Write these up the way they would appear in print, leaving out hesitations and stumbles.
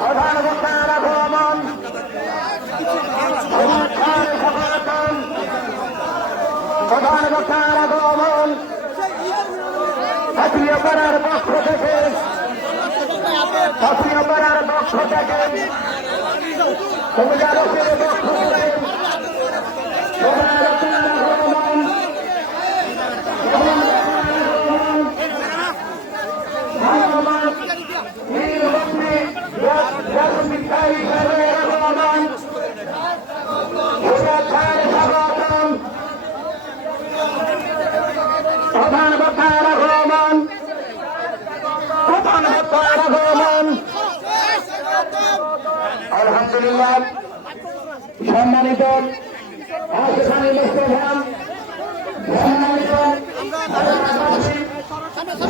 প্রধান বক্তার আগমন, প্রধান বক্তার আগমন জাতীয় পাড়ার পক্ষ থেকে, জাতীয় পাড়ার পক্ষ থেকে, অভিভাবকের পক্ষ থেকে প্রধান বক্তার আগমন, প্রধান বক্তার আগমন। আলহামদুলিল্লাহ, সম্মানিত আশিখানি মুস্তফা, সম্মানিত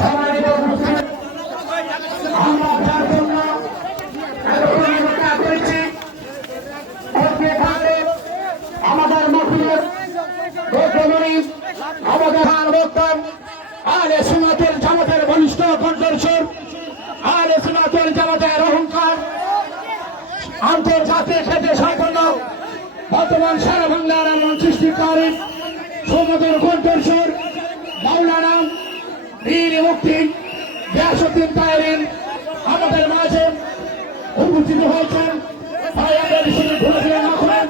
সম্মানিত আমরা তার জন্য করেছি আমাদের মসজিদের আমাদের বক্তব্য আলে সুন্নাতের জামাতের ঘনিষ্ঠ কণ্ঠস্বর, আলে সুন্নাতের জামাতের অহংকার, আন্তর্জাতিক ক্ষেত্রে সম্পন্ন বর্তমান সারা বাংলার এমন সৃষ্টিকারী সুমধুর কণ্ঠস্বর মাওলানা বীর মুফতি গিয়াসউদ্দিন তাহেরী আমাদের মাঝে উপস্থিত হয়েছেন। তাই আমরা বিশেষ ঘোরাফেরা না করেন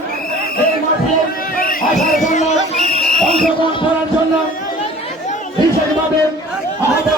এই মাঠে আসার জন্য, অংশগ্রহণ করার জন্য বিশেষভাবে আমাদের